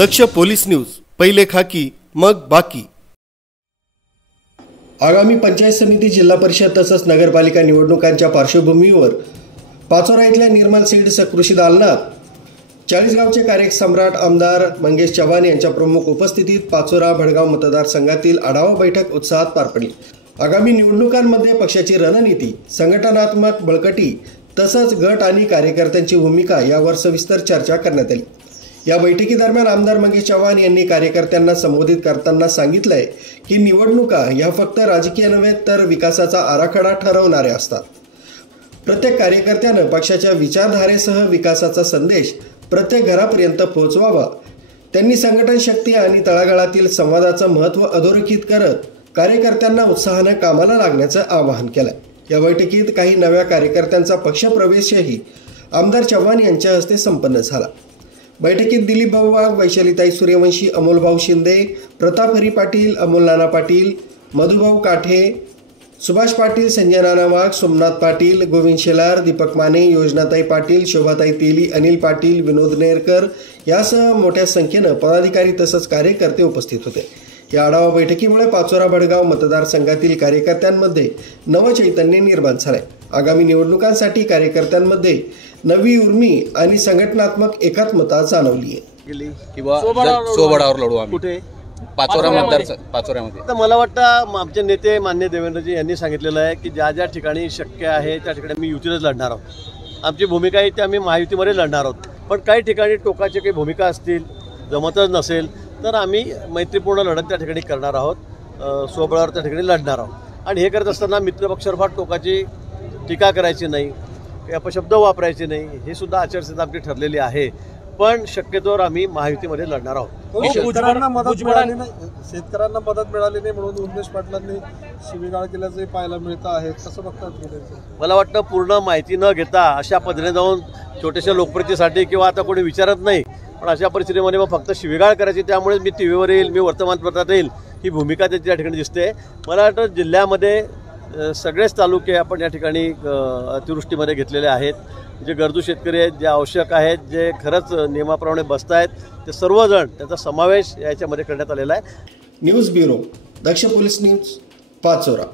दक्ष police news, पहिले खाकी मग बाकी। आगामी पंचायत समिती, जिल्हा परिषद तसंच नगरपालिका निवडणुकांच्या पार्श्वभूमीवर पाचोरा इथल्या निर्मल सीड्स कृषी दालनात 40 गावचे कार्यसम्राट आमदार मंगेश चव्हाण यांच्या प्रमुख उपस्थितीत पाचोरा भडगाव मतदारसंघातील आढावा बैठक उत्साहात पार पडली। आगामी निवडणुकांमध्ये पक्षाची रणनीती, संघटनात्मक बळकटी तसंच गट आणि कार्यकर्त्यांची भूमिका यावर सविस्तर चर्चा करण्यात आली। या बैठकीदरम्यान आमदार मंगेश चव्हाण यांनी कार्यकर्त्यांना संबोधित करताना सांगितलंय की निवडणुका या फक्त राजकीय नव्हे तर विकासाचा आराखडा ठरवणाऱ्या असतात। प्रत्येक कार्यकर्त्यानं पक्षाच्या विचारधारेसह विकासाचा संदेश प्रत्येक घरापर्यंत पोहोचवावा। त्यांनी संघटन शक्ती आणि तळागाळातील संवादाचं महत्त्व अधोरेखित करत कार्यकर्त्यांना उत्साहानं कामाला लागण्याचं आवाहन केलं। या बैठकीत काही नव्या कार्यकर्त्यांचा पक्षप्रवेशही आमदार चव्हाण यांच्या हस्ते संपन्न झाला। बैठकीत दिलीप भाऊ वाघ, वैशालीताई सूर्यवंशी, अमोलभाऊ शिंदे, प्रताप हरी पाटील, अमोल नाना पाटील, मधुभाऊ काठे, सुभाष पाटील, संजय नाना वाघ, सोमनाथ पाटील, गोविंद शेलार, दीपक माने, योजनाताई पाटील, शोभाताई तेली, अनिल पाटील, विनोद नेरकर यासह मोठ्या संख्येनं पदाधिकारी तसंच कार्यकर्ते उपस्थित होते। या आढावा बैठकीमुळे पाचोरा भडगाव मतदारसंघातील कार्यकर्त्यांमध्ये नवचैतन्य निर्माण झाले। आगामी निवडणुकांसाठी कार्यकर्त्यांमध्ये नवी उर्मी आणि संघटनात्मक एकात्मता जाणवली आहे। किंवा सोबडावर लढू आम्ही कुठे पाचोऱ्यामध्ये। तर मला वाटतं आमचे नेते मान्य देवेंद्रजी यांनी सांगितलेलं आहे की ज्या ज्या ठिकाणी शक्य आहे त्या ठिकाणी आम्ही युतीनेच लढणार आहोत। आमची भूमिका आहे ती आम्ही महायुतीमध्ये लढणार आहोत। पण काही ठिकाणी टोकाची काही भूमिका असतील, जमतच नसेल तर आम्ही मैत्रीपूर्ण लढत त्या ठिकाणी करणार आहोत, सोबळावर त्या ठिकाणी लढणार आहोत। आणि हे करत असताना मित्रपक्षावर फार टोकाची टीका करायची नाही, अपशब्द वापरायचे नाही, हे सुद्धा आचारसंहिता आमची ठरलेली आहे। पण शक्यतोवर आम्ही महायुतीमध्ये लढणार आहोत। शेतकऱ्यांना मदत मिळाली नाही म्हणून उमेश पाटलांनी शिवीगाळ केल्याचे पाहायला मिळत आहे, कसं बघतात? मला वाटतं पूर्ण माहिती न घेता अशा पद्धतीने जाऊन छोट्याशा लोकप्रियतेसाठी किंवा आता कोणी विचारत नाही पण अशा परिस्थितीमध्ये मग फक्त शिवीगाळ करायची, त्यामुळे मी टीव्हीवर येईल, मी वर्तमानपत्रात येईल, ही भूमिका त्या ठिकाणी दिसते। मला वाटतं जिल्ह्यामध्ये सगळेच तालुके आपण या ठिकाणी अतिवृष्टीमध्ये घेतलेले आहेत। जे गरजू शेतकरी आहेत, जे आवश्यक आहेत, जे खरंच नियमाप्रमाणे बसत आहेत, ते सर्वजण त्याचा समावेश याच्यामध्ये करण्यात आलेला आहे। न्यूज ब्युरो, दक्ष पोलीस न्यूज, पाचोरा।